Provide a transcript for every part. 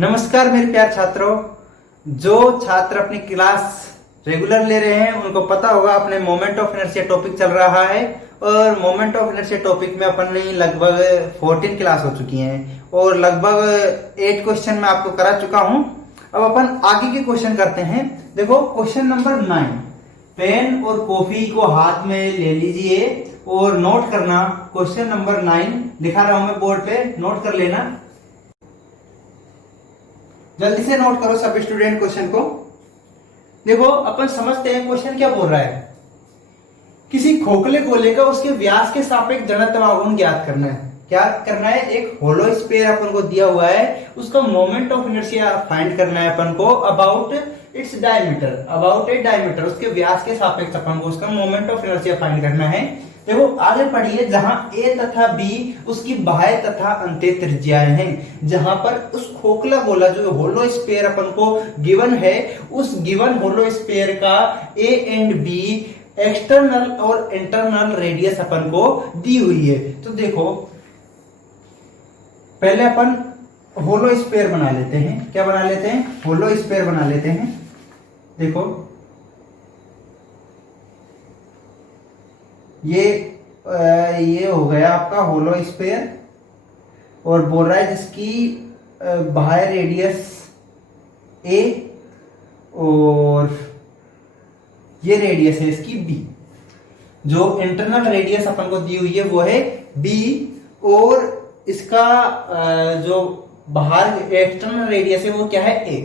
नमस्कार मेरे प्यार छात्रों। जो छात्र अपनी क्लास रेगुलर ले रहे हैं उनको पता होगा अपने मोमेंट ऑफ इनर्शिया टॉपिक चल रहा है और मोमेंट ऑफ इनर्शिया टॉपिक में अपन ने लगभग 14 क्लास हो चुकी हैं और लगभग 8 क्वेश्चन मैं आपको करा चुका हूं। अब अपन आगे के क्वेश्चन करते हैं। देखो क्वेश्चन नंबर 9, पेन और कॉफी को हाथ में ले लीजिए और नोट करना। क्वेश्चन नंबर 9 लिखा रहा हूं मैं बोर्ड पे, नोट कर लेना। जल्दी से नोट करो सब स्टूडेंट क्वेश्चन को। देखो अपन समझते हैं क्वेश्चन क्या बोल रहा है। किसी खोखले गोले का उसके व्यास के सापेक्ष जड़त्व आघूर्ण ज्ञात करना है। क्या करना है? एक होलो स्फीयर अपन को दिया हुआ है, उसका मोमेंट ऑफ इनर्शिया फाइंड करना है अपन को about its diameter, about A diameter, उसके व्यास के सापेक्ष अपन को उसका मोमेंट ऑफ इनर्शिया फाइंड करना है। देखो आगे पढ़िए, जहां ए तथा बी उसकी बाह्य तथा अंत्य त्रिज्याएं हैं, जहां पर उस खोखला गोला जो होलो स्फीयर अपन को गिवन है, उस गिवन होलो स्फीयर का ए एंड बी एक्सटर्नल और इंटरनल रेडियस अपन को दी हुई है। तो देखो पहले अपन होलो स्फीयर बना लेते हैं। क्या बना लेते हैं? होलो स्फीयर बना लेते हैं। देखो ये हो गया आपका होलो स्फीयर और बोल रहा है जिसकी बाह्य रेडियस ए और ये रेडियस है इसकी बी। जो इंटरनल रेडियस अपन को दी हुई है वो है बी और इसका जो बाहर एक्सटर्नल रेडियस है वो क्या है? ए।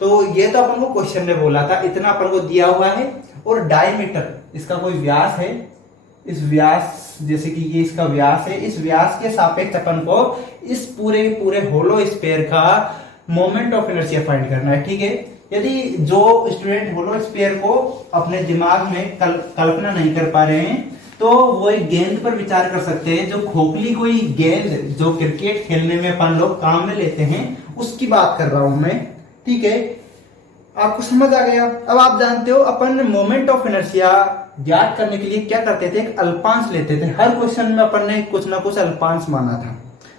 तो ये तो अपन को क्वेश्चन में बोला था, इतना अपन को दिया हुआ है। और डायमीटर, इसका कोई व्यास है, इस व्यास जैसे कि ये इसका व्यास है, इस व्यास के सापेक्ष अपन को इस पूरे पूरे होलो स्फीयर का मोमेंट ऑफ इनर्शिया फाइंड करना है। ठीक है, यदि जो स्टूडेंट होलो स्फीयर को अपने दिमाग में कल्पना नहीं कर पा रहे हैं तो वो एक गेंद पर विचार कर सकते हैं। जो खोखली कोई गेंद जो क्रिकेट खेलने में अपन लोग काम में लेते हैं उसकी बात कर रहा हूं मैं। ठीक है, आपको समझ आ गया। अब आप जानते हो अपन मोमेंट ऑफ इनर्शिया ज्ञात करने के लिए क्या करते थे? एक अल्पांश लेते थे। हर क्वेश्चन में अपन ने कुछ ना कुछ अल्पांश माना था,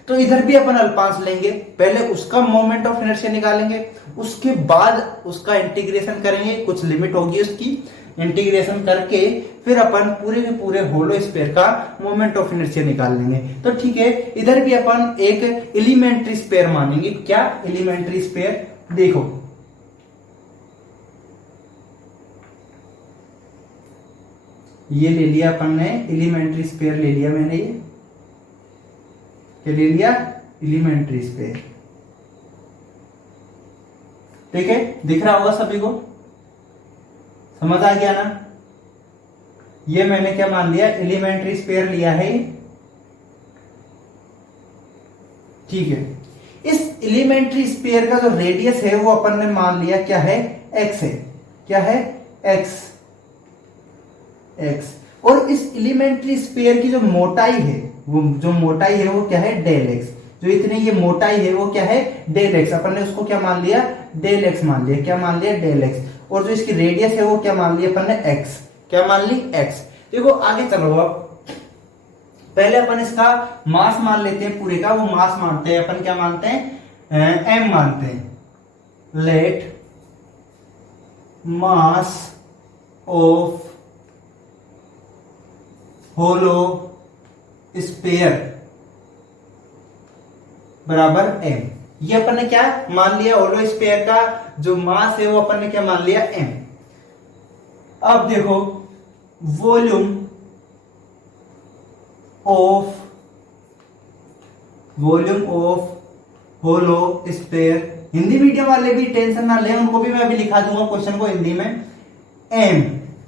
तो इधर भी अपन अल्पांश लेंगे। पहले उसका मोमेंट ऑफ इनर्शिया निकालेंगे, उसके बाद उसका इंटीग्रेशन करेंगे, कुछ लिमिट होगी उसकी, इंटीग्रेशन करके फिर अपन पूरे के पूरे होलो स्फीयर का मोमेंट ऑफ इनर्शिया निकाल लेंगे। तो ठीक है, इधर भी अपन एक एलिमेंट्री स्फीयर मानेंगे। क्या एलिमेंट्री स्फीयर? देखो ये ले लिया अपन ने, एलिमेंट्री स्फीयर ले लिया मैंने। ये क्या ले लिया? Elementary sphere. ठीक है, दिख रहा होगा सभी को, समझ आ गया ना? ये मैंने क्या मान लिया? एलिमेंट्री स्फीयर लिया है। ठीक है, इस एलिमेंट्री स्फीयर का जो रेडियस है वो अपन ने मान लिया क्या है? एक्स है। क्या है? एक्स। एक्स। और इस एलिमेंट्री स्फीयर की जो मोटाई है, वो जो मोटाई है वो क्या है? Del X. जो इतनी ये मोटाई है वो क्या है? Del x. अपन ने उसको क्या मान लिया? डेल एक्स मान लिया। क्या मान लिया? Del X. और जो इसकी रेडियस है वो क्या मान लिया अपन ने? एक्स। क्या मान ली? एक्स। देखो आगे चलो। अब पहले अपन इसका मास मान लेते हैं पूरे का। वो मास मानते हैं अपन, क्या मानते हैं? एम मानते हैं। Let mass of hollow sphere बराबर एम। ये अपन ने क्या मान लिया? होलो स्फीयर का जो मास है वो अपन ने क्या मान लिया? एम। अब देखो volume of hollow sphere, Hindi medium वाले भी टेंशन ना लें, उनको भी मैं अभी लिखा दूंगा क्वेश्चन को हिंदी में। एम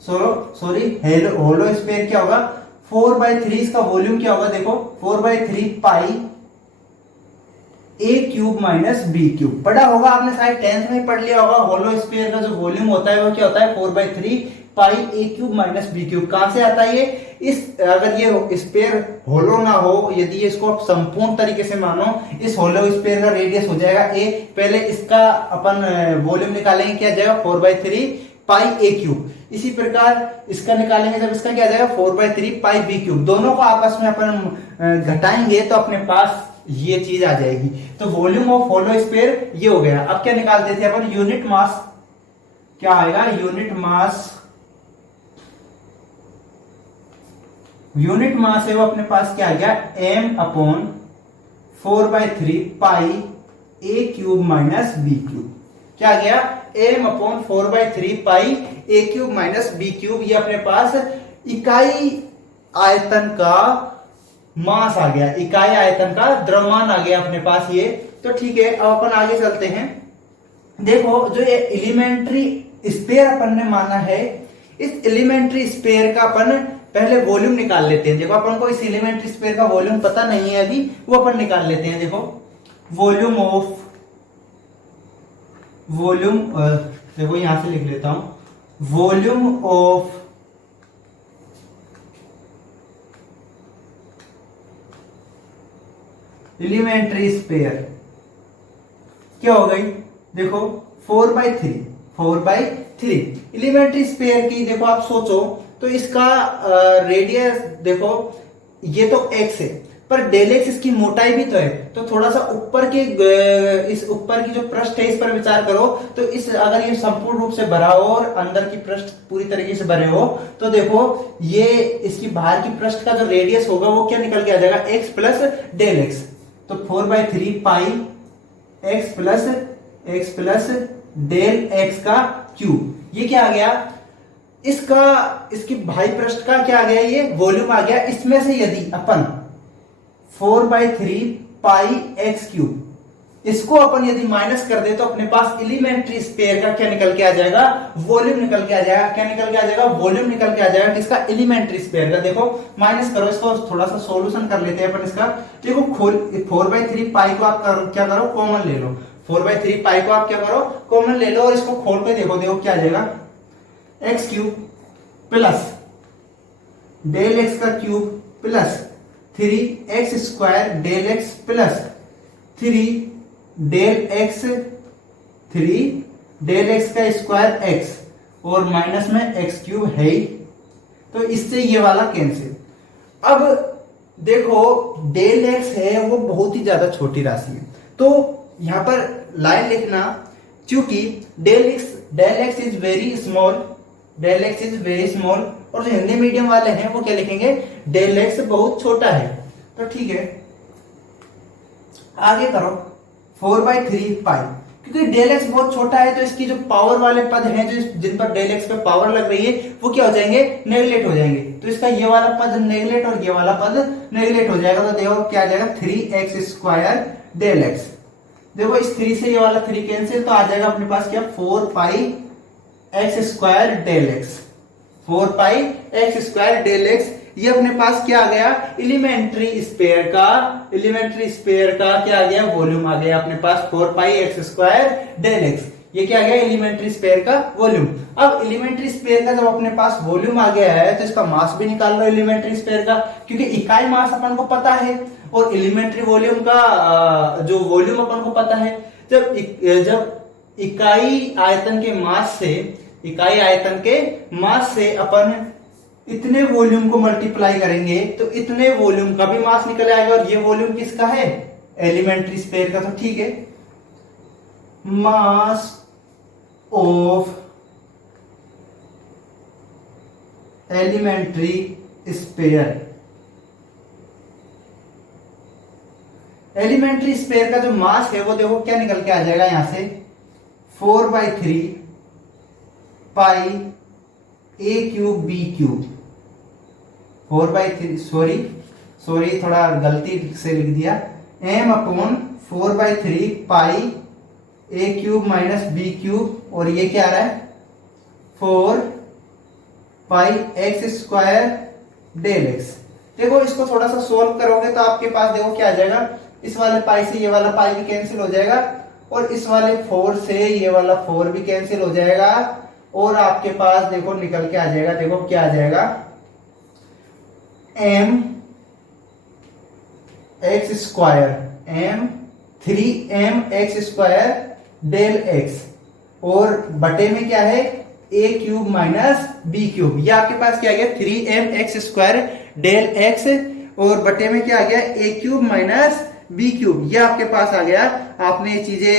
होलो स्फीयर क्या होगा? 4/3 इसका वॉल्यूम क्या होगा? देखो 4/3 पाई ए क्यूब माइनस बी क्यूब। पढ़ा होगा आपने, शायद 10th में पढ़ लिया होगा। होलो स्फीयर का जो वॉल्यूम होता है वो क्या होता है? 4/3 पाई ए क्यूब माइनस बी क्यूब। कहां से आता है ये? इस अगर ये स्फीयर होलो ना हो, यदि इसको आप संपूर्ण तरीके से मानो, इस होलो स्फीयर का रेडियस हो जाएगा ए। पहले इसका अपन वॉल्यूम निकालेंगे, क्या जाएगा? 4/3 पाई ए क्यूब। इसी प्रकार इसका निकालेंगे जब, इसका क्या आ जाएगा? 4/3 पाई बी क्यूब। दोनों को आपस में अपन घटाएंगे तो अपने पास ये चीज आ जाएगी। तो वॉल्यूम ऑफ होलो स्फीयर ये हो गया। अब क्या निकालते थे अपन, यूनिट मास क्या आएगा, यूनिट मास है वो अपने पास क्या आ गया, m upon 4/3 pi a cube minus b cube. क्या आ गया, m upon 4/3 pi a cube minus b cube. ये अपने पास इकाई आयतन का मास आ गया, इकाई आयतन का द्रव्यमान आ गया अपने पास ये। तो ठीक है, अब अपन आगे चलते हैं। देखो जो ये एलिमेंट्री स्फीयर अपन ने माना है, इस एलिमेंट्री स्फीयर का अपन पहले वॉल्यूम निकाल लेते हैं। देखो अपन को इस एलिमेंट्री स्फीयर का वॉल्यूम पता नहीं है अभी, वो अपन निकाल लेते हैं। देखो वॉल्यूम देखो यहां से लिख लेता हूं, वॉल्यूम ऑफ एलिमेंट्री स्फीयर क्या हो गई, देखो 4/3 एलिमेंट्री स्फीयर की। देखो आप सोचो तो इसका रेडियस देखो, ये तो x है, पर डेल एक्स इसकी मोटाई भी तो है। तो थोड़ा सा ऊपर के इस ऊपर की जो पृष्ठ है इस पर विचार करो। तो इस अगर ये संपूर्ण रूप से भरा हो और अंदर की पृष्ठ पूरी तरीके से भरे हो, तो देखो ये इसकी बाहर की पृष्ठ का जो रेडियस होगा वो क्या निकल के आ जाएगा, x प्लस डेल एक्स। तो 4/3 pi x plus del x का क्यूब। ये क्या आ गया, इसकी बाह्य पृष्ठ का क्या आ गया, ये वॉल्यूम आ गया। इसमें से यदि अपन 4/3 पाई एक्स क्यूब इसको अपन यदि माइनस कर दे, तो अपने पास एलिमेंट्री स्फीयर का क्या निकल के आ जाएगा, वॉल्यूम निकल के आ जाएगा। क्या निकल के आ जाएगा, वॉल्यूम निकल के आ जाएगा किसका, एलिमेंट्री स्फीयर का। देखो माइनस करो, इसको थोड़ा सा सॉल्यूशन कर लेते हैं अपन इसका। देखो 4/3 पाई को आप क्या करो, कॉमन ले लो। 4/3 पाई को आप क्या करो, कॉमन ले लो, और इसको खोल के देखो क्या आ जाएगा, x cube plus del x का cube plus 3x² del x plus 3 del x का स्क्वायर एक्स, और माइनस में एक्स क्यूब है ही। तो इससे ये वाला कैंसिल। अब देखो डेल एक्स है वो बहुत ही ज्यादा छोटी राशि है, तो यहां पर लाइन लिखना, क्योंकि del X is very small, और जो हिंदी मीडियम वाले हैं वो क्या लिखेंगे, डेल एक्स बहुत छोटा है। तो ठीक है, आगे करो 4/3 पाई, क्योंकि डेल एक्स बहुत छोटा है तो इसकी जो पावर वाले पद हैं, जो जिन पर डेल एक्स पे पावर लग रही है, वो क्या हो जाएंगे, नेगलेक्ट हो जाएंगे। तो इसका ये वाला पद नेगलेक्ट और ये वाला पद नेगलेक्ट हो जाएगा। तो देखो क्या आ जाएगा, 3x² डेल एक्स। देखो इस 3 से ये वाला 3 कैंसिल, तो आ जाएगा अपने पास क्या, 4πx² del x, 4πx² del x. ये अपने पास क्या आ गया, एलिमेंट्री स्फीयर का क्या आ गया, वॉल्यूम आ गया अपने पास 4πx² डेल एक्स। ये क्या आ गया, एलिमेंट्री स्फीयर का वॉल्यूम। अब एलिमेंट्री स्फीयर का जब अपने पास वॉल्यूम आ गया है, तो इसका मास भी निकाल लो एलिमेंट्री स्फीयर का, क्योंकि इकाई मास अपन को पता है और एलिमेंट्री वॉल्यूम का जो वॉल्यूम अपन को पता है। जब इकाई आयतन के मास से अपन इतने वॉल्यूम को मल्टीप्लाई करेंगे, तो इतने वॉल्यूम का भी मास निकल आएगा। और ये वॉल्यूम किसका है, एलिमेंट्री स्फीयर का। तो ठीक है, mass of elementary sphere, elementary sphere का जो मास है वो देखो क्या निकल के आ जाएगा, यहां से 4/3 पाई a cube b cube, 4/3 sorry थोड़ा गलती से लिख दिया, m upon 4/3 pi a cube minus b cube, और ये क्या आ रहा है, 4πx² डेल एक्स। देखो इसको थोड़ा सा सोल्व करोगे तो आपके पास देखो क्या आ जाएगा, इस वाले पाई से ये वाला पाई भी कैंसिल हो जाएगा, और इस वाले 4 से ये वाला 4 भी कैंसिल हो जाएगा, और आपके पास देखो निकल के आ जाएगा, देखो क्या आ जाएगा, m3mx² डेल एक्स, और बटे में क्या है, a cube minus b cube. ये आपके पास क्या आ गया, 3mx² डेल एक्स, और बटे में क्या आ गया, a cube minus B cube, ये आपके पास आ गया। आपने ये चीजें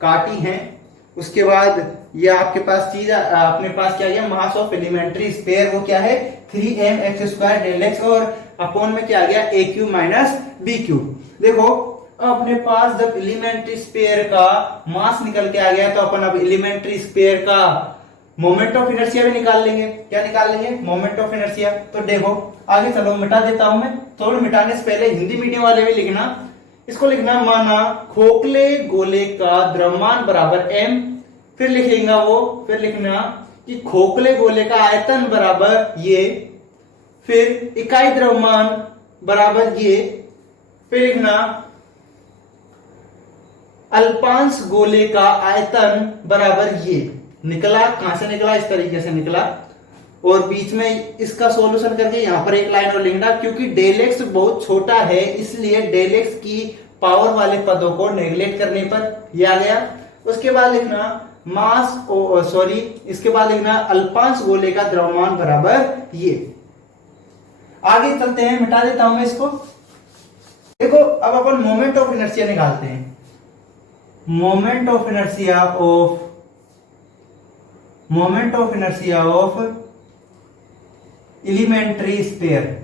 काटी हैं, उसके बाद ये आपके पास चीज अपने पास क्या गया, मास ऑफ एलिमेंट्री स्पेयर, वो क्या है 3mx² डेल एक्स, और अपॉन में क्या आ गया a cube minus B cube. देखो अपने पास जब एलिमेंट्री स्पेयर का मास निकल के आ गया, तो अपन अब एलिमेंट्री स्पेयर का मोमेंट ऑफ इनर्शिया भी निकाल लेंगे। क्या निकाल लेंगे, मोमेंट ऑफ इनर्शिया। तो देखो आगे चलो, मिटा देता हूं मैं, थोड़ा मिटाने से पहले हिंदी मीडियम वाले भी लिखना, इसको लिखना, माना खोखले गोले का द्रव्यमान बराबर m, फिर लिखेगा वो, फिर लिखना कि खोखले गोले का आयतन बराबर ये, फिर इकाई द्रव्यमान बराबर ये, फिर लिखना अल्पांश गोले का आयतन बराबर ये। निकला कहां से निकला, इस तरीके से निकला, और बीच में इसका सॉल्यूशन करके यहां पर एक लाइन और लिखना, क्योंकि डेल एक्स बहुत छोटा है इसलिए डेल एक्स की पावर वाले पदों को नेग्लेक्ट करने पर ये आ गया। उसके बाद लिखना मास सॉरी इसके बाद लिखना अल्पांश गोले का द्रव्यमान बराबर ये। आगे चलते हैं, मिटा देता हूं मैं इसको। देखो अब अपन मोमेंट ऑफ इनर्शिया निकालते हैं। Moment of inertia of elementary sphere.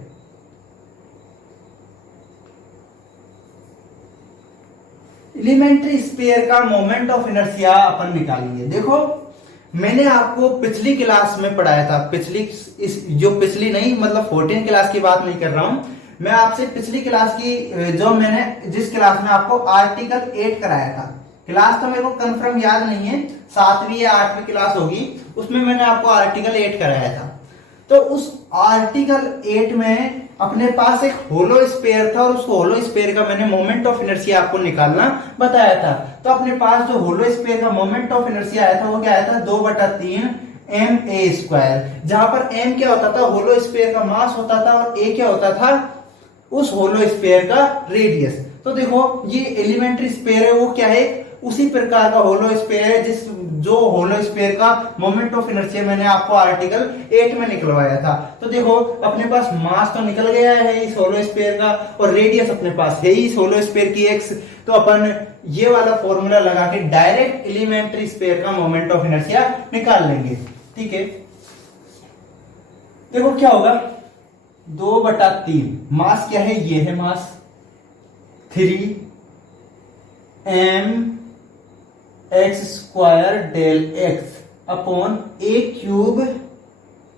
Elementary sphere का मोमेंट ऑफ इनर्शिया अपन निकालेंगे। देखो मैंने आपको पिछली क्लास में पढ़ाया था, पिछली नहीं मतलब 14 क्लास की बात नहीं कर रहा हूं मैं, आपसे पिछली क्लास की जो मैंने जिस क्लास में आपको आर्टिकल 8 कराया था, क्लास तो मेरे को कंफर्म याद नहीं है, 7वीं या 8वीं क्लास होगी, उसमें मैंने आपको आर्टिकल 8 कराया था। तो उस आर्टिकल 8 में अपने पास एक होलो स्पेयर था, और उस होलो स्पेयर का मैंने मोमेंट ऑफ इनर्शिया आपको निकालना बताया था। तो अपने पास जो होलो स्पेयर का मोमेंट ऑफ इनर्शिया आया था वो क्या आया था, 2/3 ma², जहां पर m क्या होता था, होलो स्पेयर का मास होता था, और a क्या होता था, उस होलो स्पेयर का रेडियस। तो देखो ये एलिमेंट्री स्पेयर है, वो क्या है, उसी प्रकार का होलो स्पेयर है जो होलो स्पेयर का मोमेंट ऑफ इनर्शिया मैंने आपको आर्टिकल 8 में निकलवाया था। तो देखो अपने पास मास तो निकल गया है इस होलो स्पेयर का, और रेडियस अपने पास है इस होलो स्पेयर की x। तो अपन ये वाला फॉर्मूला लगा के डायरेक्ट एलिमेंट्री स्पेयर का मोमेंट ऑफ इनर्शिया निकाल लेंगे। ठीक है, देखो क्या होगा, 2/3 मास क्या है, ये है mass 3mx² del X upon a cube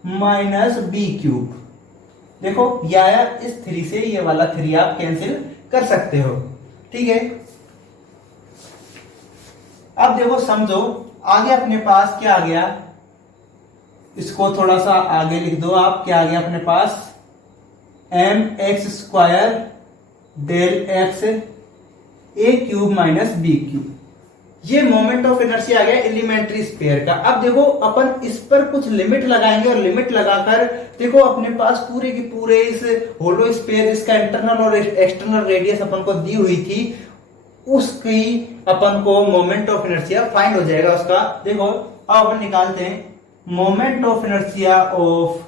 minus B cube. देखो ये आया, इस 3 से ये वाला 3 आप कैंसिल कर सकते हो। ठीक है, अब देखो समझो आगे अपने पास क्या आ गया, इसको थोड़ा सा आगे लिख दो आप, क्या आ गया अपने पास, mx² del X a cube minus B cube. ये मोमेंट ऑफ इनर्शिया आ गया एलिमेंट्री स्पेयर का। अब देखो अपन इस पर कुछ लिमिट लगाएंगे, और लिमिट लगाकर देखो अपने पास पूरे के पूरे इस होलो स्पेयर जिसका इंटरनल और एक्सटर्नल रेडियस अपन को दी हुई थी, उसकी अपन को मोमेंट ऑफ इनर्शिया फाइंड हो जाएगा उसका। देखो अब अपन निकालते हैं moment of inertia of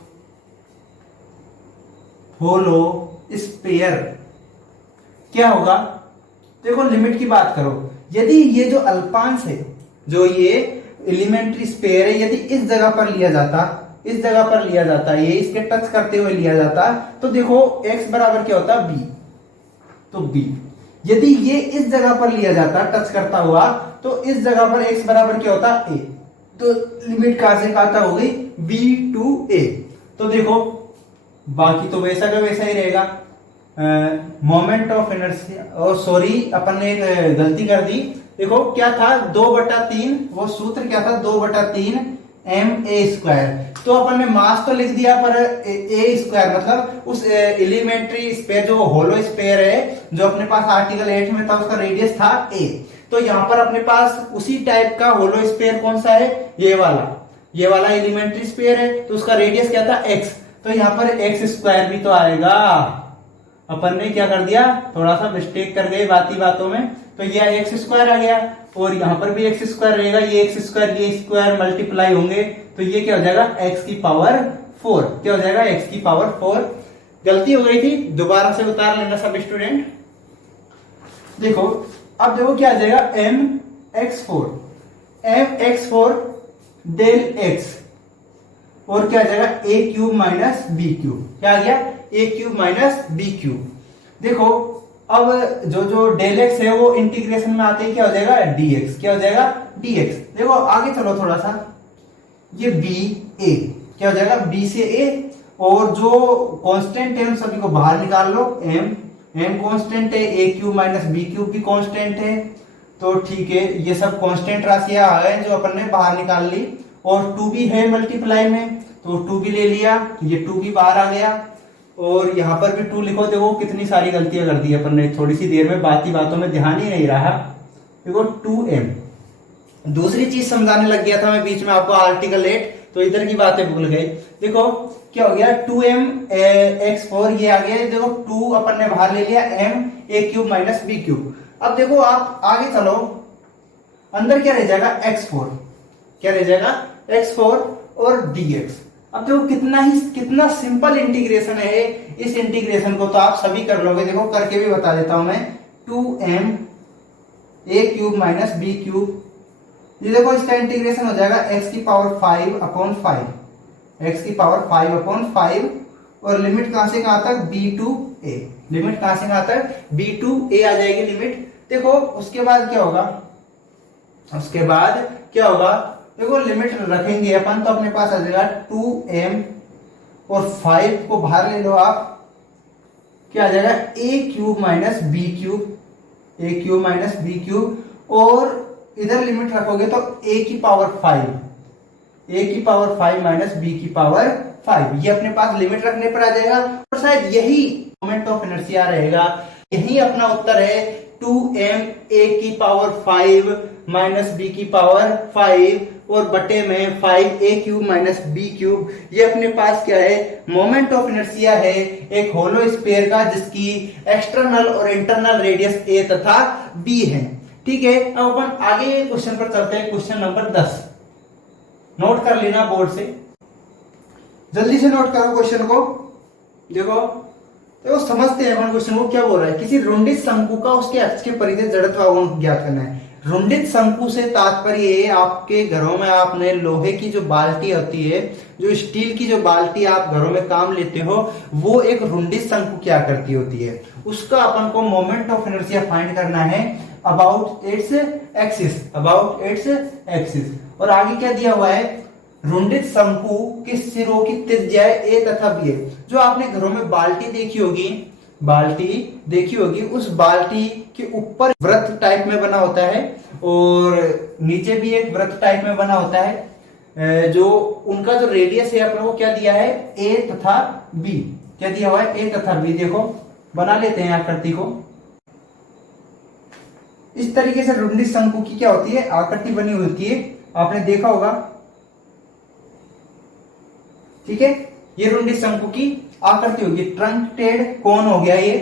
hollow sphere क्या होगा। देखो लिमिट की बात करो, यदि ये जो अल्पांश है, जो ये एलिमेंट्री स्पेयर है, यदि इस जगह पर लिया जाता, इस जगह पर लिया जाता, ये इसके टच करते हुए लिया जाता, तो देखो x बराबर क्या होता, b। तो b यदि ये इस जगह पर लिया जाता टच करता हुआ, तो इस जगह पर x बराबर क्या होता, a। तो लिमिट कहां से कहां तक हो गई, b to a। तो देखो बाकी तो वैसा का वैसा ही रहेगा। मोमेंट ऑफ इनर्शिया, और सॉरी अपन ने एक गलती कर दी, देखो क्या था 2/3, वो सूत्र क्या था 2/3 ma²। तो अपन ने मास तो लिख दिया, पर a² मतलब उस एलिमेंट्री स्पेयर जो होलो स्पेयर है जो अपने पास आर्टिकल 8 में था, उसका रेडियस था a। तो यहां पर अपने पास उसी टाइप का होलो स्पेयर कौन सा है, ये वाला एलिमेंट्री स्पेयर है, तो उसका रेडियस क्या था x। तो यहां पर x² भी तो आएगा। अपन ने क्या कर दिया, थोड़ा सा मिस्टेक कर गए बातों में, तो यह x² आ गया, और यहां पर भी x² रहेगा, ये x² ये स्क्वायर मल्टीप्लाई होंगे, तो ये क्या हो जाएगा x की पावर 4। क्या हो जाएगा, x की पावर 4। गलती हो गई थी, दोबारा से उतार लेना सब स्टूडेंट। देखो अब देखो क्या आ जाएगा, M X four del X, और क्या आ जाएगा a cube minus B cube, क्या आ गया a cube minus B cube. देखो अब जो जो डेल एक्स है वो इंटीग्रेशन में आते ही क्या हो जाएगा डीएक्स, क्या हो जाएगा डीएक्स। देखो आगे चलो थोड़ा सा, ये बी ए क्या हो जाएगा बी से ए, और जो कांस्टेंट है उन सभी को बाहर निकाल लो, एम कांस्टेंट है, ए क्यूब माइनस बी क्यूब भी कांस्टेंट है, तो ठीक है ये सब कांस्टेंट राशियां आ गए जो अपन ने बाहर निकाल ली, और टू भी है मल्टीप्लाई में तो टू भी ले लिया, ये टू भी बाहर आ गया, और यहां पर भी टू लिखो। देखो कितनी सारी गलतियां कर दी अपन ने थोड़ी सी देर में, बात ही बातों में ध्यान ही नहीं रहा। देखो 2m, दूसरी चीज समझाने लग गया था मैं बीच में आपको आर्टिकल 8, तो इधर की बातें भूल गई। देखो क्या हो गया 2m x4 ये आ गया, देखो 2 अपन ने बाहर ले लिया, m a cube minus B cube. अब देखो आप आगे चलो, अंदर क्या रह जाएगा x4, क्या रह जाएगा x4 और dx। अब देखो कितना सिंपल इंटीग्रेशन है, इस इंटीग्रेशन को तो आप सभी कर लोगे। देखो करके भी बता देता हूं मैं, 2m a cube minus B cube, ये देखो इसका इंटीग्रेशन हो जाएगा x की पावर 5 अपॉन 5, x की पावर 5 अपॉन 5, और लिमिट कहां से कहां तक b टू a, लिमिट कहां से कहां तक b टू a आ जाएगी लिमिट। देखो उसके बाद क्या होगा, उसके बाद क्या होगा, देखो लिमिट रखेंगे अपन तो अपने पास आ जाएगा 2m, और 5 को बाहर ले लो आप, क्या आ जाएगा a cube minus B cube, a cube minus B cube, और इधर लिमिट रखोगे तो a की पावर 5, a की पावर 5 माइनस b की पावर 5, ये अपने पास लिमिट रखने पर आ जाएगा, और शायद यही मोमेंट ऑफ इनर्शिया रहेगा, यही अपना उत्तर है 2m a की पावर 5 माइनस b की पावर 5 और बटे में 5 a cube minus b cube. ये अपने पास क्या है, मोमेंट ऑफ इनर्शिया है एक होलो स्फीयर का जिसकी एक्सटर्नल और इंटरनल रेडियस a तथा b है। ठीक है, अब अपन आगे क्वेश्चन पर चलते हैं, क्वेश्चन नंबर 10 नोट कर लेना बोर्ड से, जल्दी से नोट करो क्वेश्चन को। देखो देखो समझते हैं अपन क्वेश्चन को क्या बोल रहा है। किसी रुंडित शंकु का उसके अक्ष के परिधि जड़त्व ज्ञात करना है। रुंडित शंकु से तात्पर्य आपके घरों में आपने लोहे की जो बाल्टी होती है, जो स्टील की जो बाल्टी आप घरों में काम लेते हो, वो एक रुंडित शंकु क्या करती होती है, उसका अपन को मोमेंट ऑफ इनर्शिया फाइंड करना है about its axis, about its axis. और आगे क्या दिया हुआ है, रुंडित शंकु के सिरों की त्रिज्या a तथा b है। जो आपने घरों में बाल्टी देखी होगी, बाल्टी देखी होगी, उस बाल्टी के ऊपर वृत्त टाइप में बना होता है और नीचे भी एक वृत्त टाइप में बना होता है, जो उनका जो रेडियस है अपने को क्या दिया है a तथा b, क्या दिया हुआ है a तथा b। देखो बना लेते हैं आकृति को, इस तरीके से रुंडित शंकु की क्या होती है आकृति बनी होती है, आपने देखा होगा। ठीक है, ये रुंडित शंकु की आकृति होगी, ट्रंकेटेड कोन हो गया ये।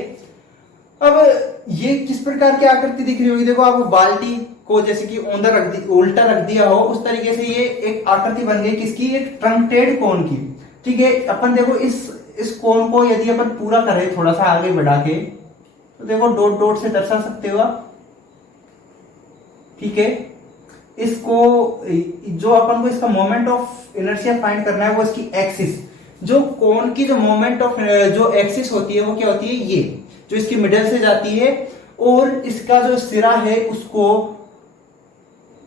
अब ये किस प्रकार की आकृति दिख रही होगी, देखो आप बाल्टी को जैसे कि उल्टा रख दिया हो, उस तरीके से ये एक आकृति बन गई किसकी, एक ट्रंकेटेड कोन की। ठीक है, अपन देखो इस कोन को यदि अपन पूरा करें थोड़ा सा आगे बढ़ा के, तो देखो डॉट डॉट से दर्शा सकते हो आप। ठीक है, इसको जो अपन को इसका मोमेंट ऑफ इनर्शिया फाइंड करना है वो इसकी एक्सिस, जो कोन की जो मोमेंट ऑफ जो एक्सिस होती है वो क्या होती है, ये जो इसकी मिडल से जाती है, और इसका जो सिरा है उसको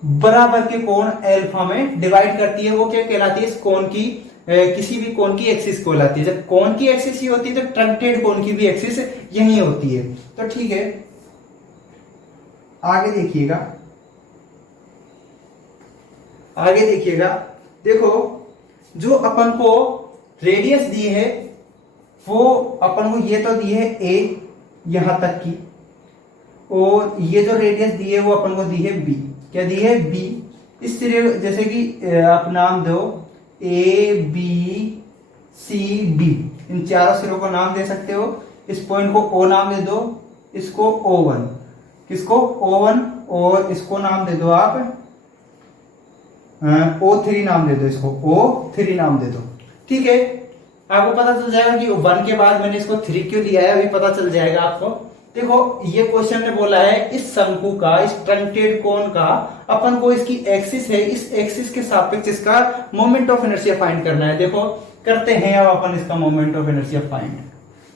बराबर के कोण अल्फा में डिवाइड करती है, वो क्या कहलाती है, इस कोन की किसी भी कोन की एक्सिस कहलाती है। जब कोन की एक्सिस ही होती है तो ट्रंकेटेड कोन की भी एक्सिस यही होती है। तो ठीक है, आगे देखिएगा, आगे देखिएगा। देखो जो अपन को रेडियस दी है वो अपन को ये तो दी है a यहां तक की, और ये जो रेडियस दी है वो अपन को दी है b, क्या दी है b। इस सिरे जैसे कि आप नाम दो a b c d, इन चारों सिरों को नाम दे सकते हो। इस पॉइंट को o नाम दे दो, इसको o1, किसको o1, और इसको नाम दे दो आप O3 नाम दे दो, इसको O3 नाम दे दो। ठीक है, आपको पता चल जाएगा कि 1 के बाद मैंने इसको 3 क्यों लिया है, अभी पता चल जाएगा आपको। देखो ये क्वेश्चन ने बोला है इस शंकु का, इस ट्रंकेटेड कोन का अपन को इसकी एक्सिस है, इस एक्सिस के सापेक्ष इसका मोमेंट ऑफ इनर्शिया फाइंड करना है। देखो करते हैं अब अपन इसका मोमेंट ऑफ इनर्शिया फाइंड।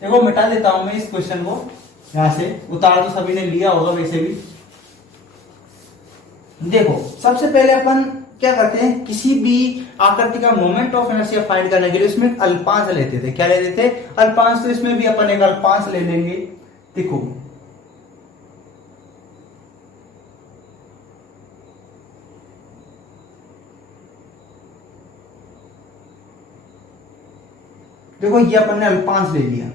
देखो मिटा देता हूं मैं इस क्वेश्चन को, यहां से उतार तो सभी ने लिया होगा वैसे भी। देखो सबसे पहले अपन क्या करते हैं, किसी भी आकृति का मोमेंट ऑफ इनर्शिया फाइंड करने के लिए उसमें एक अल्पांश लेते थे। क्या लेते थे? अल्पांश। तो इसमें भी अपन एक अल्पांश ले लेंगे। देखो देखो ये अपन ने अल्पांश ले लिया।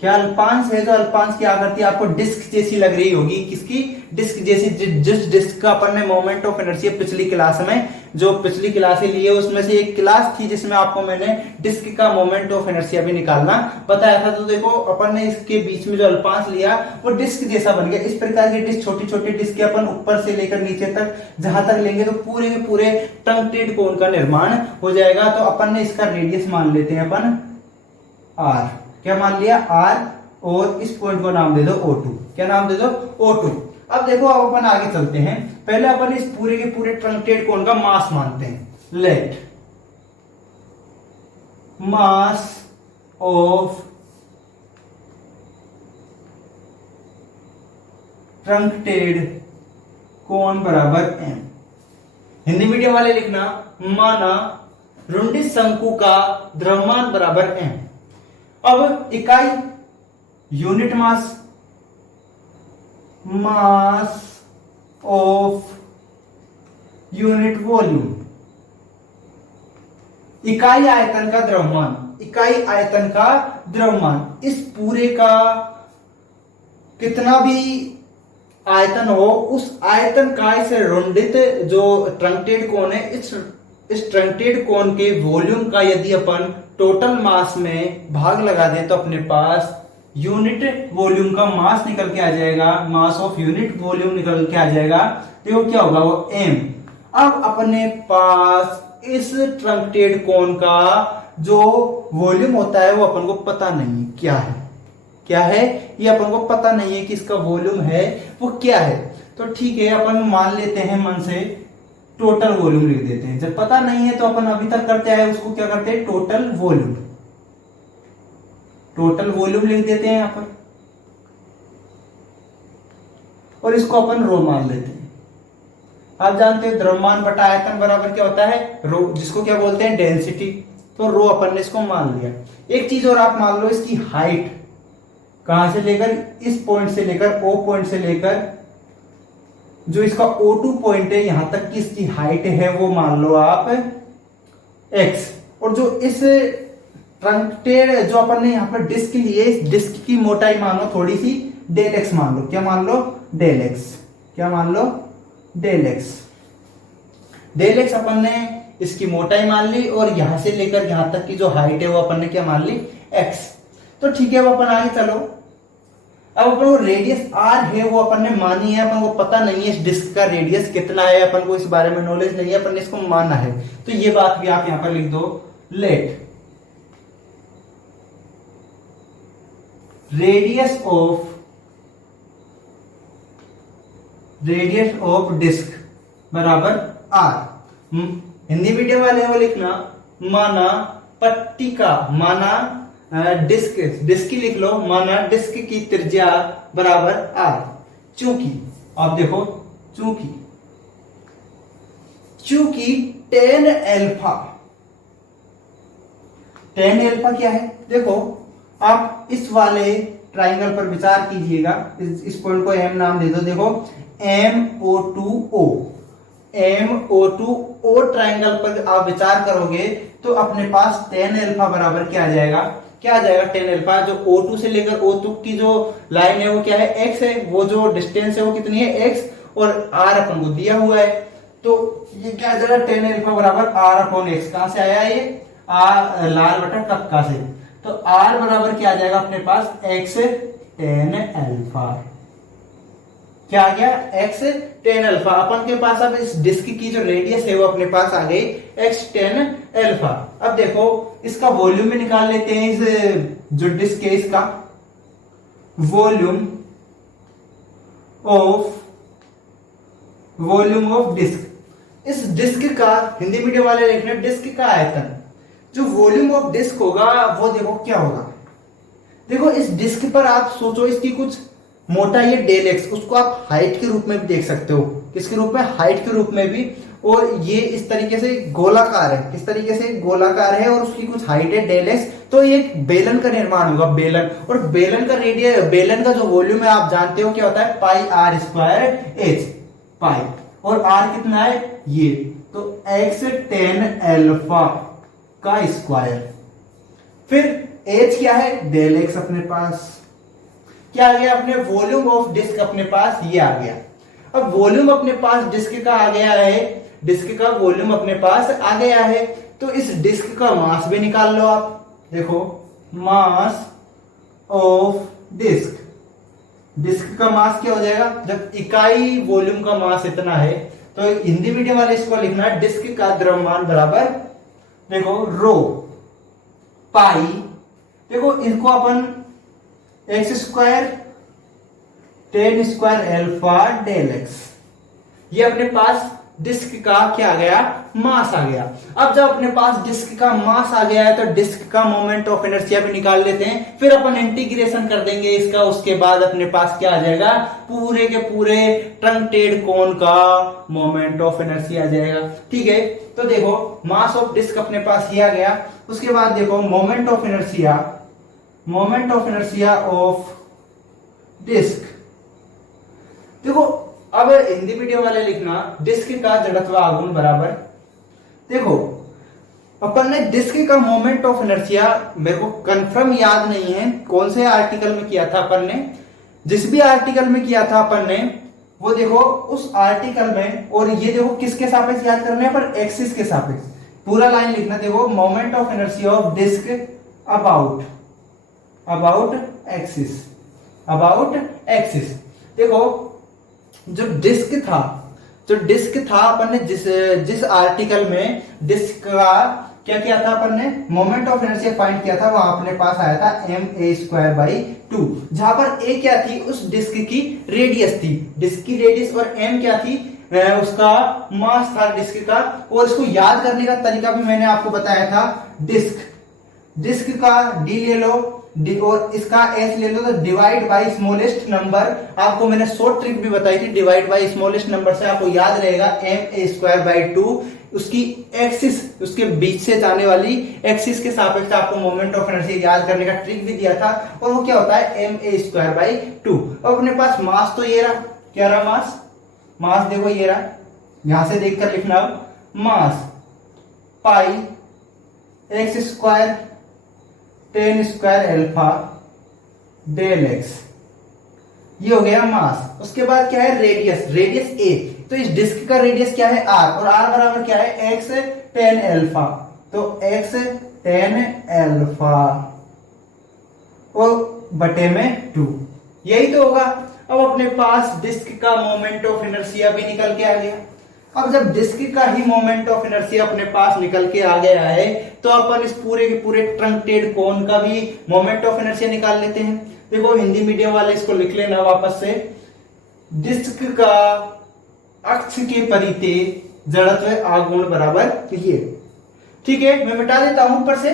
क्या अल्पांश है? जो अल्पांश की आकृति आपको डिस्क जैसी लग रही होगी, किसकी? डिस्क जैसी। जिस डिस्क का अपन ने मोमेंट ऑफ इनर्शिया पिछली क्लास में, जो पिछली क्लासें ली है उसमें से एक क्लास थी जिसमें आपको मैंने डिस्क का मोमेंट ऑफ इनर्शिया भी निकालना बताया था। तो देखो अपन ने इसके बीच में जो अल्पांश लिया वो डिस्क जैसा बन गया। इस प्रकार की डिस्क, छोटी छोटी डिस्क के अपन ऊपर से लेकर नीचे तक जहां तक लेंगे तो पूरे के पूरे ट्रंकेटेड कोन का निर्माण हो जाएगा। तो अपन ने इसका रेडियस मान लेते हैं अपन आर। क्या मान लिया? आर। और इस पॉइंट को नाम दे दो O2। क्या नाम दे दो? O2। अब देखो अब अपन आगे चलते हैं। पहले अपन इस पूरे के पूरे ट्रंकेटेड कोन का मास मानते हैं। लेट मास ऑफ ट्रंकेटेड कोन बराबर m। हिंदी मीडियम वाले लिखना, माना रुंडित शंकु का द्रव्यमान बराबर m। अब इकाई unit mass, mass of unit volume, इकाई आयतन का द्रव्यमान, इकाई आयतन का द्रव्यमान। इस पूरे का कितना भी आयतन हो, उस आयतन का इस रुंडित जो ट्रंकेटेड कोन है, इस ट्रंकेटेड कोन के वॉल्यूम का यदि अपन टोटल मास में भाग लगा दें तो अपने पास यूनिट वॉल्यूम का मास निकल के आ जाएगा, मास ऑफ यूनिट वॉल्यूम निकल के आ जाएगा। देखो क्या होगा वो m। अब अपने पास इस ट्रंकेटेड कोन का जो वॉल्यूम होता है वो अपन को पता नहीं क्या है। क्या है? ये अपन को पता नहीं है कि इसका वॉल्यूम है वो क्या है। तो ठीक है, अपन मान लेते हैं मन से टोटल वॉल्यूम लिख देते हैं। जब पता नहीं है तो अपन अभी तक करते आए उसको क्या करते हैं? Total volume. टोटल वॉल्यूम लिख देते हैं यहां पर और इसको अपन रो मान लेते हैं। आप जानते हैं द्रव्यमान बटा आयतन बराबर क्या होता है? रो, जिसको क्या बोलते हैं? डेंसिटी। तो रो अपन ने इसको मान लिया। एक चीज और आप मान लो, इसकी हाइट कहां से लेकर, इस पॉइंट से लेकर O पॉइंट से लेकर जो इसका O2 पॉइंट है यहां तक की इसकी हाइट है वो मान लो आप x। और जो इस ट्रंकेटेड जो अपन ने यहां पर डिस्क ली है, इस डिस्क की मोटाई मान लो थोड़ी सी डेल x मान लो। क्या मान लो? Del x। क्या मान लो? Del x। डेल x अपन ने इसकी मोटाई मान ली और यहां से लेकर यहां तक की जो हाइट है वो अपन ने क्या मान ली? x। तो ठीक है, अब अपन आगे चलो। अब अपन को रेडियस r है वो अपन ने मानी है, अपन को पता नहीं है इस डिस्क का रेडियस कितना है, अपन को इस बारे में नॉलेज नहीं है, अपन ने इसको माना है। तो ये बात भी आप यहां पर लिख दो। लेट रेडियस ऑफ डिस्क बराबर r। हिंदी मीडियम वाले वो लिखना, माना पट्टिका, माना डिस्क, डिस्क की लिख लो, माना डिस्क की त्रिज्या बराबर r। चूंकि आप देखो, चूंकि tan अल्फा क्या है? देखो आप इस वाले ट्राइंगल पर विचार कीजिएगा। इस पॉइंट को m नाम दे दो। देखो MO2O, MO2O ट्राइंगल पर आप विचार करोगे तो अपने पास tan अल्फा बराबर क्या आ जाएगा? क्या आ जाएगा? tan अल्फा जो O2 से लेकर O तक की जो लाइन है वो क्या है? x है। वो जो डिस्टेंस है वो कितनी है? x। और r अपन को दिया हुआ है। तो ये क्या आ जाएगा? tan अल्फा बराबर r/x। कहां से आया ये? लाल बटा टक्का से। तो r बराबर क्या आ जाएगा अपने पास? x tan alpha. क्या आ गया? x tan alpha. अपन के पास अब इस डिस्क की जो रेडियस है वो अपने पास आ गई x tan अल्फा। अब देखो इसका वॉल्यूम भी निकाल लेते हैं, इस जो डिस्क है इसका। Volume of disc. इस डिस्क का हिंदी मीडियम वाले लिखना डिस्क का आयतन। जो वॉल्यूम ऑफ डिस्क होगा वो देखो क्या होगा। देखो इस डिस्क पर आप सोचो इसकी कुछ मोटाई है डेल एक्स, उसको आप हाइट के रूप में भी देख सकते हो। किसके रूप में? हाइट के रूप में भी। और ये इस तरीके से गोलाकार है, किस तरीके से? गोलाकार है और उसकी कुछ हाइट है डेल एक्स। तो ये एक बेलन का निर्माण होगा, बेलन। और बेलन का रेडियस, बेलन का जो वॉल्यूम है आप जानते हो क्या होता है? Pi R square H, pi. और आर कितना है? ये तो एक्स टेन एल्फा का स्क्वायर। फिर एच क्या है? Del X. अपने पास क्या आ गया? अपने वॉल्यूम ऑफ डिस्क अपने पास ये आ गया। अब वॉल्यूम अपने पास डिस्क का आ गया है, डिस्क का वॉल्यूम अपने पास आ गया है, तो इस डिस्क का मास भी निकाल लो आप। देखो मास ऑफ डिस्क, डिस्क का मास क्या हो जाएगा? जब इकाई वॉल्यूम का मास इतना है तो हिंदी मीडियम वाले इसको लिखना है डिस्क का द्रव्यमान बराबर, देखो रो पाई। देखो इनको अपन x square tan square alpha del x, ये अपने पास डिस्क का क्या आ गया? मास आ गया। अब जब अपने पास डिस्क का मास आ गया है तो डिस्क का मोमेंट ऑफ इनर्शिया भी निकाल लेते हैं। फिर अपन इंटीग्रेशन कर देंगे इसका, उसके बाद अपने पास क्या आ जाएगा? पूरे के पूरे ट्रंकेटेड कोन का मोमेंट ऑफ इनर्शिया आ जाएगा। ठीक है, तो देखो मास ऑफ डिस्क अपने पास ये आ गया। उसके बाद देखो moment of inertia, moment of inertia of disc. देखो अब हिंदी मीडियम वाले लिखना डिस्क का जड़त्व आघूर्ण बराबर, देखो अपन ने डिस्क का मोमेंट ऑफ इनर्शिया, मेरे को कंफर्म याद नहीं है कौन से आर्टिकल में किया था अपन ने, जिस भी आर्टिकल में किया था अपन ने वो देखो उस आर्टिकल में। और ये देखो किसके सापेक्ष याद करना है? पर एक्सिस के सापेक्ष। पूरा लाइन लिखना, देखो moment of inertia of disc about axis, about axis. देखो जो डिस्क था अपन ने जिस आर्टिकल में डिस्क का क्या किया था अपन ने? मोमेंट ऑफ इनर्शिया फाइंड किया था, वहां अपने पास आया था ma²/2, जहां पर a क्या थी? उस डिस्क की रेडियस थी, डिस्क की रेडियस। और m क्या थी? उसका मास था डिस्क का। और इसको याद करने का तरीका भी मैंने आपको बताया था। डिस्क का d ले लो, और इसका s ले लो, तो डिवाइड बाय स्मॉलेस्ट नंबर। आपको मैंने शॉर्ट ट्रिक भी बताई थी, डिवाइड बाय स्मॉलेस्ट नंबर से आपको याद रहेगा ma²/2। उसकी एक्सिस, उसके बीच से जाने वाली एक्सिस के सापेक्ष आपको मोमेंट ऑफ इनर्शिया याद करने का ट्रिक भी दिया था। और वो क्या होता है? ma²/2। अब अपने पास मास तो ये रहा, क्या रहा? मास देखो ये रहा, यहां से देखकर लिखना। Mass pi x square tan square alpha del x, ये हो गया मास। उसके बाद क्या है? Radius, radius a. तो इस डिस्क का रेडियस क्या है? आर, और आर बराबर क्या है? X tan alpha. तो एक्स टेन एल्फा और बटे में 2, यही तो होगा। अब अपने पास डिस्क का मोमेंट ऑफ इनर्शिया भी निकल के आ गया। अब जब डिस्क का ही मोमेंट ऑफ इनर्शिया अपने पास निकल के आ गया है तो अपन इस पूरे के पूरे ट्रंकेटेड कोन का भी मोमेंट ऑफ इनर्शिया निकाल लेते हैं। देखो हिंदी मीडियम वाले इसको लिख लेना वापस से, डिस्क का अक्ष के परिते जड़त्व आघूर्ण बराबर ये। ठीक है, मैं मिटा देता हूं ऊपर से।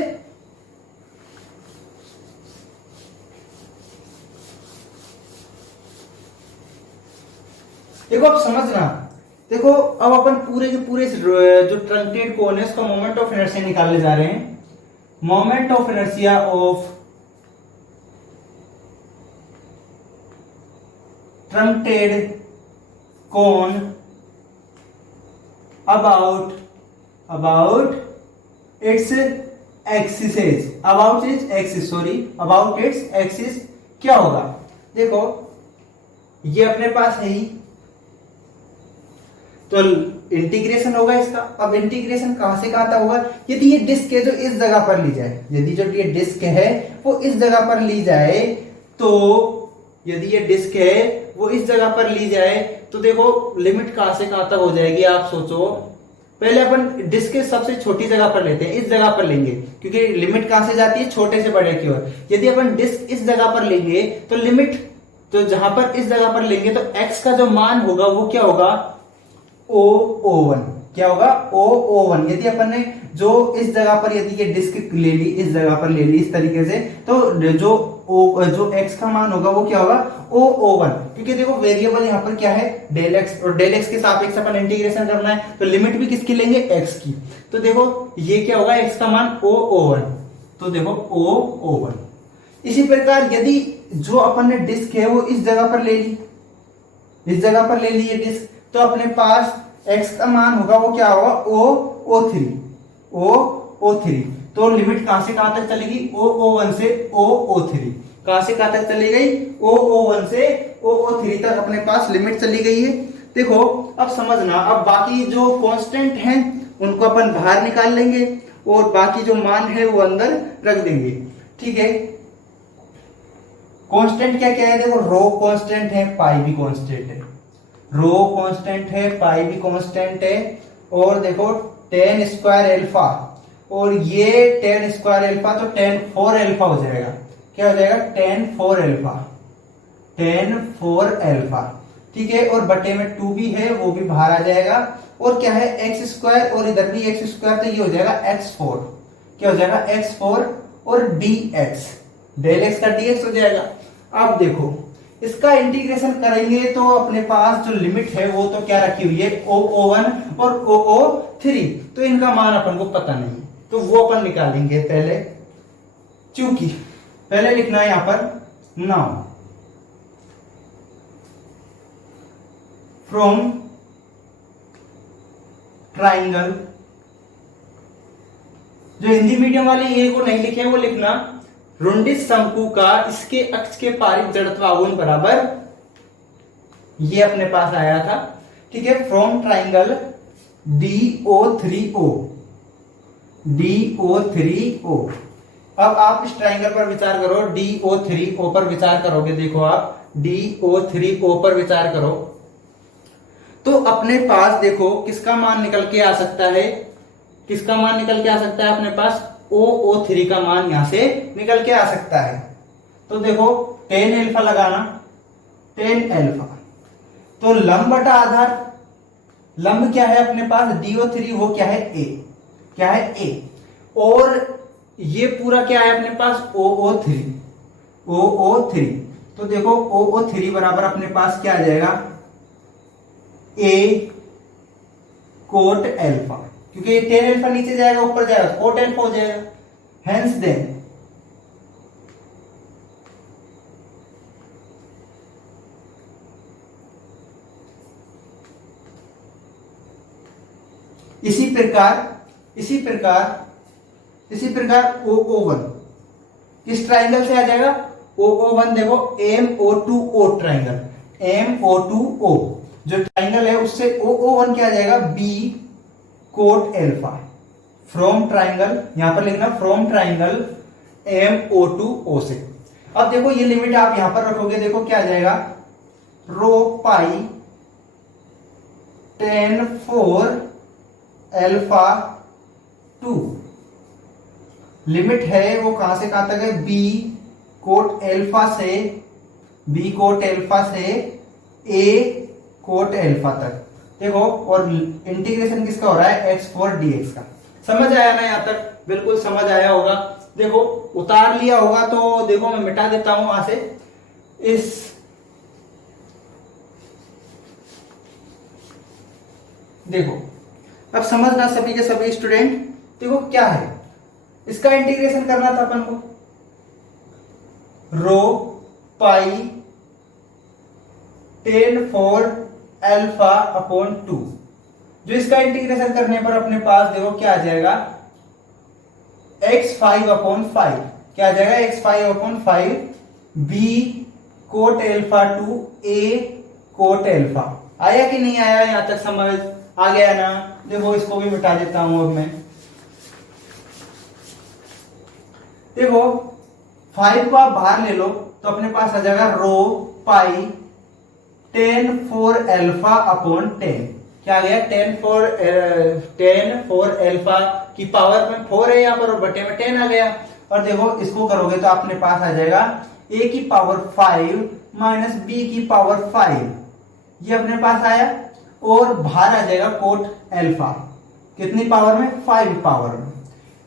देखो अब समझना, देखो अब अपन पूरे के पूरे जो ट्रंकेटेड कोन है उसका मोमेंट ऑफ इनर्शिया निकालने जा रहे हैं। Moment of inertia of truncated cone about its axis, about its axis क्या होगा? देखो ये अपने पास है ही, तो इंटीग्रेशन होगा इसका। अब इंटीग्रेशन कहां से कहां तक होगा? यदि ये डिस्क है जो इस जगह पर ली जाए, यदि जो ये डिस्क है वो इस जगह पर ली जाए, तो यदि ये डिस्क है वो इस जगह पर ली जाए तो देखो लिमिट कहां से कहां तक हो जाएगी? आप सोचो पहले अपन डिस्क के सबसे छोटी जगह पर लेते हैं, इस जगह पर लेंगे, क्योंकि लिमिट कहां से जाती है, छोटे से बड़े की ओर। यदि अपन डिस्क इस जगह पर लेंगे तो लिमिट, तो जहां पर इस जगह पर लेंगे तो x का जो मान होगा वो क्या होगा, OO1। क्या होगा, OO1। यदि अपन ने जो इस जगह पर, यदि ये डिस्क ले ली, इस जगह पर ले ली इस तरीके से, तो जो x का मान होगा वो क्या होगा, OO1। क्योंकि देखो वेरिएबल यहाँ पर क्या है, डेल x, और डेल x के सापेक्ष अपन इंटीग्रेशन करना है, तो लिमिट भी किसकी लेंगे, x की। तो देखो ये क्या होगा, x का मान OO1, तो देखो OO1। इसी प्रकार यदि जो अपन ने डिस्क है वो इस जगह पर ले ली, इस जगह पर ले ली ये डिस्क, तो अपने पास x का मान होगा वो क्या होगा, OO3। तो लिमिट कहां से कहां तक चलेगी, OO1 से OO3। कहां से कहां तक चली गई, OO1 से OO3 तक अपने पास लिमिट चली गई है। देखो अब समझना, अब बाकी जो कांस्टेंट हैं उनको अपन बाहर निकाल लेंगे और बाकी जो मान है वो अंदर रख देंगे। ठीक है, कांस्टेंट क्या क्या है, देखो रो कांस्टेंट है, पाई भी कांस्टेंट है, रो कांस्टेंट है, पाई भी कांस्टेंट है, और देखो tan स्क्वायर अल्फा, और ये tan स्क्वायर अल्फा तो tan 4 अल्फा हो जाएगा। क्या हो जाएगा, tan 4 अल्फा, tan 4 अल्फा। ठीक है, और बटे में 2 भी है, वो भी बाहर आ जाएगा, और क्या है एक्स स्क्वायर, और इधर भी एक्स स्क्वायर, तो ये हो जाएगा x4। क्या हो जाएगा, x4, और dx, डेल एक्स का dx हो जाएगा। अब देखो इसका इंटीग्रेशन करेंगे तो अपने पास जो लिमिट है वो तो क्या रखी हुई है, OO1 और OO3, तो इनका मान अपन को पता नहीं, तो वो अपन निकालेंगे पहले। चूंकि पहले लिखना है यहां पर, नाउ फ्रॉम ट्राइंगल, जो हिंदी मीडियम वाले ये को नहीं लिखे वो लिखना, रुंडिस शंकु का इसके अक्ष के पारित जड़त्व आघूर्ण बराबर, ये अपने पास आया था। ठीक है, फ्रॉम ट्राइंगल DO3O, DO3O। अब आप इस ट्राइंगल पर विचार करो, DO3O पर विचार करोगे, देखो आप DO3O पर विचार करो, तो अपने पास देखो किसका मान निकल के आ सकता है, किसका मान निकल के आ सकता है अपने पास, OO3 का मान यहां से निकल के आ सकता है। तो देखो tan अल्फा लगाना, tan अल्फा, तो लंब बटा आधार, लंब क्या है अपने पास DO3, वो क्या है A, क्या है A, और ये पूरा क्या है अपने पास OO3, OO3। तो देखो OO3 बराबर अपने पास क्या आ जाएगा, A कोट अल्फा, क्योंकि ये tan अल्फा नीचे जाएगा ऊपर जाएगा, कोट अल्फा हो जाएगा। हेंस देन इसी प्रकार OO1 किस ट्राइंगल से आ जाएगा, OO1 देखो MO2O ट्राइंगल, MO2O जो ट्राइंगल है उससे OO1 क्या आ जाएगा, B coat alpha, from triangle, यहां पर लिखना फ्रॉम ट्राइंगल MO2O से। अब देखो ये लिमिट आप यहां पर रखोगे, देखो क्या आ जाएगा, रो पाई tan 4 अल्फा 2, लिमिट है वो कहां से कहां तक है, B कोट अल्फा से, B कोट अल्फा से A कोट अल्फा तक। देखो और इंटीग्रेशन किसका हो रहा है, x4 dx का। समझ आया ना, यहां तक बिल्कुल समझ आया होगा। देखो उतार लिया होगा तो देखो मैं मिटा देता हूं वहां से इस, देखो अब समझना सभी के सभी स्टूडेंट, देखो क्या है, इसका इंटीग्रेशन करना था अपन को, रो पाई tan 4 अल्फा अपॉन 2, जो इसका इंटीग्रेशन करने पर अपने पास देखो क्या आ जाएगा, x5 अपॉन 5, क्या आ जाएगा, x5 upon 5, b coat alpha 2 a coat alpha. आया कि नहीं आया, यहां तक समझ आ गया ना। देखो इसको भी मिटा देता हूं अब मैं, देखो 5 को आप बाहर ले लो तो अपने पास आ जाएगा रो पाई tan 4 अल्फा अपॉन 10, क्या आ गया, 10 4 अल्फा की पावर में 4 है यहाँ पर और बटे में 10 आ गया। और देखो इसको करोगे तो अपने पास आ जाएगा a की पावर 5 माइनस b की पावर 5, ये अपने पास आया। और बाहर आ जाएगा कोट अल्फा, कितनी पावर में, 5 पावर में।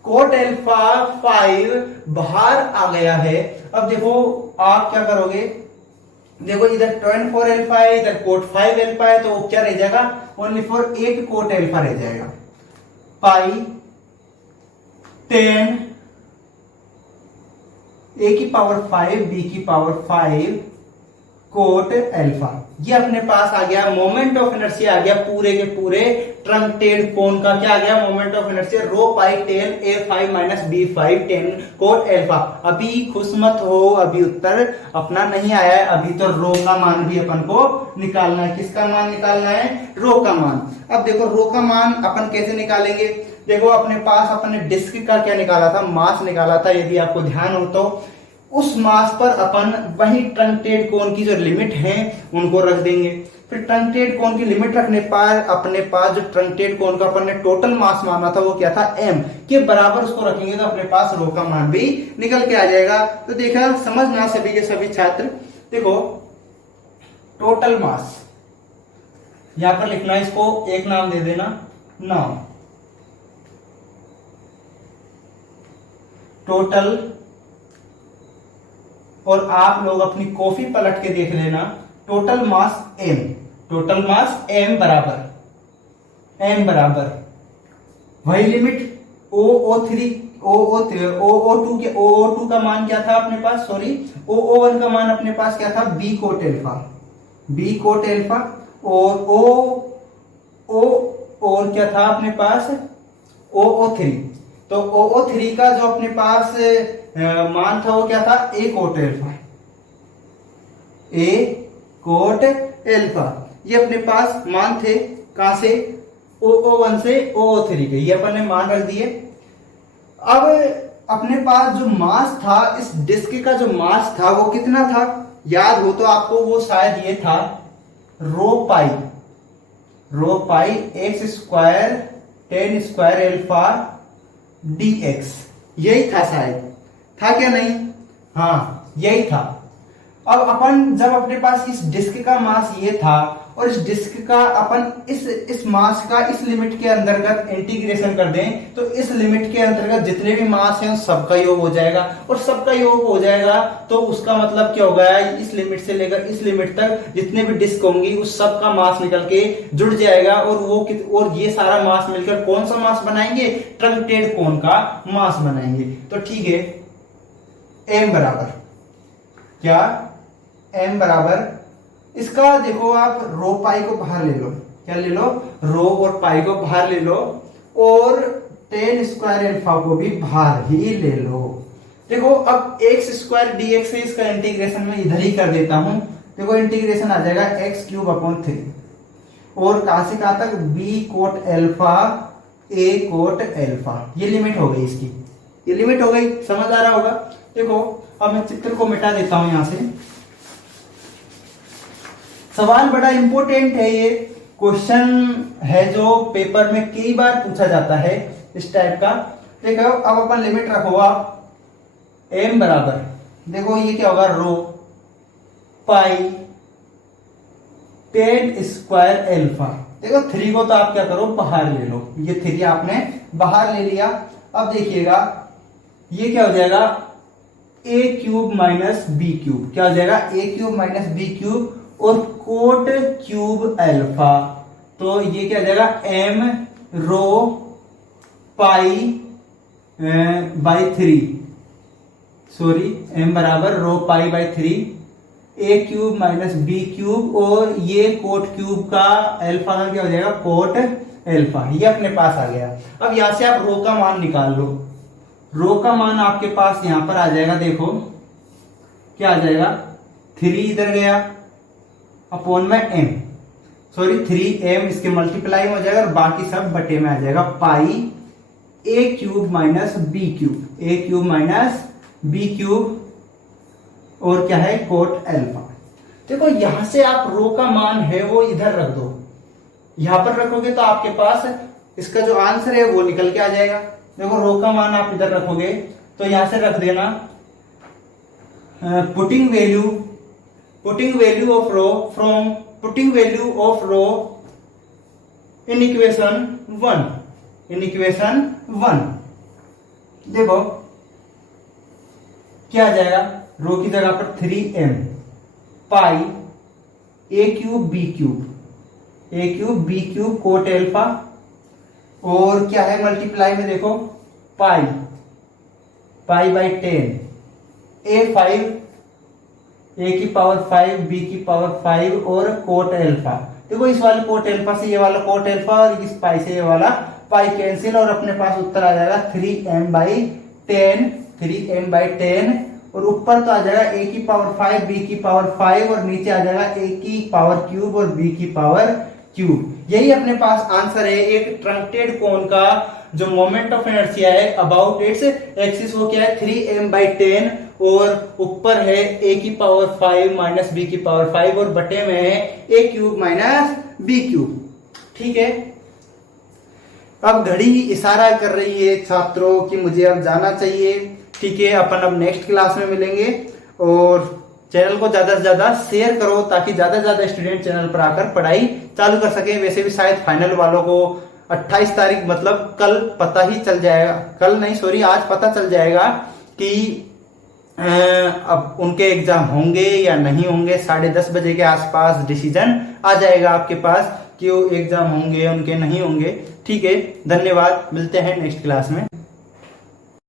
कोट अल्फा 5 बाहर आ गया है। अब देखो आप क्या करोगे, देखो इधर 24 अल्फा है, इधर कोट 5 अल्फा है, तो क्या रह जाएगा, ओनली फॉर एक कोट अल्फा रह जाएगा। पाई 10 a की पावर 5 b की पावर 5 कोट अल्फा, ये अपने पास आ गया। मोमेंट ऑफ इनर्शिया आ गया पूरे के पूरे ट्रंकेटेड कोन का, क्या आ गया, moment of inertia rho pi 10 a5 minus b5 10 cot alpha. अभी खुश मत हो, अभी उत्तर अपना नहीं आया है, अभी तो रो का मान भी अपन को निकालना है। किसका मान निकालना है, रो का मान। अब देखो रो का मान अपन कैसे निकालेंगे, देखो अपने पास अपन ने डिस्क का क्या निकाला था, मास निकाला था, यदि आपको ध्यान हो तो उस मास पर अपन वही ट्रंकेटेड कोन की जो लिमिट है उनको रख देंगे। फिर ट्रंकेटेड कोन की लिमिट रखने पर अपने पास जो ट्रंकेटेड कोन का अपन ने टोटल मास माना था वो क्या था, m के बराबर उसको रखेंगे तो अपने पास रो का मान भी निकल के आ जाएगा। तो देखा, समझना सभी के सभी छात्र, देखो टोटल मास यहां पर लिखना है, इसको एक नाम दे देना, नाम टोटल। और आप लोग अपनी कॉपी पलट के देख लेना, total mass m, total mass m बराबर वही लिमिट OO3 OO2 के OO2 का मान क्या था अपने पास, सॉरी OO1 का मान अपने पास क्या था, b कोट अल्फा और O और क्या था अपने पास OO3। तो OO3 का जो अपने पास मान था वो क्या था, a कोट अल्फा। ये अपने पास मान थे कहां से, OO1 से OO3 के, ये अपन ने मान रख दिए। अब अपने पास जो मास था, इस डिस्क का जो मास था वो कितना था, याद हो तो आपको, वो शायद ये था रो पाई x square 10 square alpha dx, यही था शायद, था क्या नहीं, हाँ यही था। अब अपन जब अपने पास इस डिस्क का मास ये था और इस डिस्क का अपन इस मास का इस लिमिट के अंतर्गत इंटीग्रेशन कर दें तो इस लिमिट के अंतर्गत जितने भी मास हैं सबका योग हो जाएगा। और सबका योग हो जाएगा तो उसका मतलब क्या होगा, इस लिमिट से लेकर इस लिमिट तक जितने भी डिस्क होंगी उस सब का मास निकल के जुड़ जाएगा। और ये सारा मास मिलकर कौन सा मास बनाएंगे, ट्रंकेटेड कोन का मास बनाएंगे। तो ठीक है, m बराबर क्या, m बराबर इसका देखो आप रो पाई को बाहर ले लो, क्या ले लो, रो और पाई को बाहर ले लो और 10 स्क्वायर अल्फा को भी बाहर ही ले लो। देखो अब x स्क्वायर dx से इसका इंटीग्रेशन में इधर ही कर देता हूं। देखो इंटीग्रेशन आ जाएगा x³ और कहां से कहां तक, b coat alpha a coat alpha, ये लिमिट हो गई इसकी, ये लिमिट हो गई, समझ आ रहा होगा। देखो अब मैं चित्र को मिटा देता हूं यहां से। सवाल बड़ा इंपॉर्टेंट है, ये क्वेश्चन है जो पेपर में कई बार पूछा जाता है इस टाइप का। देखो अब अपन लिमिट रखो आप m बराबर, देखो ये क्या होगा, रो पाई 10 स्क्वायर अल्फा। देखो 3 को तो आप क्या करो, बाहर ले लो, ये 3 आपने बाहर ले लिया। अब देखिएगा ये क्या हो जाएगा, a³ माइनस b³, क्या हो जाएगा, a³ माइनस b³ और कोट क्यूब अल्फा, तो ये क्या हो जाएगा, m rho pi by 3, sorry m बराबर रो pi by 3 a³ minus b³ और ये कोट क्यूब का अल्फा का क्या हो जाएगा, कोट अल्फा, ये अपने पास आ गया। अब यहां से आप रो का मान निकाल लो, रो का मान आपके पास यहां पर आ जाएगा, देखो क्या आ जाएगा, 3 इधर गया अपॉन में m, सॉरी 3m इसके मल्टीप्लाई हो जाएगा और बाकी सब बटे में आ जाएगा, पाई a³ माइनस b³ और क्या है, कोट अल्फा। देखो यहां से आप रो का मान है वो इधर रख दो, यहां पर रखोगे तो आपके पास इसका जो आंसर है वो निकल के आ जाएगा। देखो रो का मान आप इधर रखोगे तो यहां से रख देना putting value of rho from putting value of rho in equation 1 देखो क्या आ जाएगा, रो की जगह पर 3m pi a cube b cube cot alpha, और क्या है मल्टीप्लाई में देखो पाई बाई 10 a की पावर 5 b की पावर 5 और कोट एल्फा। देखो इस वाले कोट एल्फा से ये वाला कोट एल्फा और इस पाई से ये वाला पाई कैंसिल, और अपने पास उत्तर आ जाएगा 3m/10 और ऊपर तो आ जाएगा a की पावर 5 b की पावर 5 और नीचे आ जाएगा a की पावर क्यूब और b की पावर क्यूब। यही अपने पास आंसर है एक ट्रंकेटेड कोन का जो मोमेंट ऑफ इनर्शिया है अबाउट इट्स एक्सिस, वो क्या है 3m/10 और ऊपर है a की पावर 5 माइनस b की पावर 5 और बटे में है a cube minus b cube. ठीक है, अब घड़ी इशारा कर रही है छात्रों कि मुझे अब जाना चाहिए। ठीक है, अपन अब नेक्स्ट क्लास में मिलेंगे, और चैनल को ज्यादा से ज्यादा शेयर करो ताकि ज्यादा से ज्यादा स्टूडेंट चैनल पर आकर पढ़ाई चालू कर सके। वैसे भी शायद फाइनल वालों को 28 तारीख मतलब कल पता ही चल जाएगा, कल नहीं सॉरी आज पता चल जाएगा कि अब उनके एग्जाम होंगे या नहीं होंगे। 10:30 बजे के आसपास डिसीजन आ जाएगा आपके पास कि वो एग्जाम होंगे उनके नहीं होंगे। ठीक है, धन्यवाद, मिलते हैं नेक्स्ट क्लास में।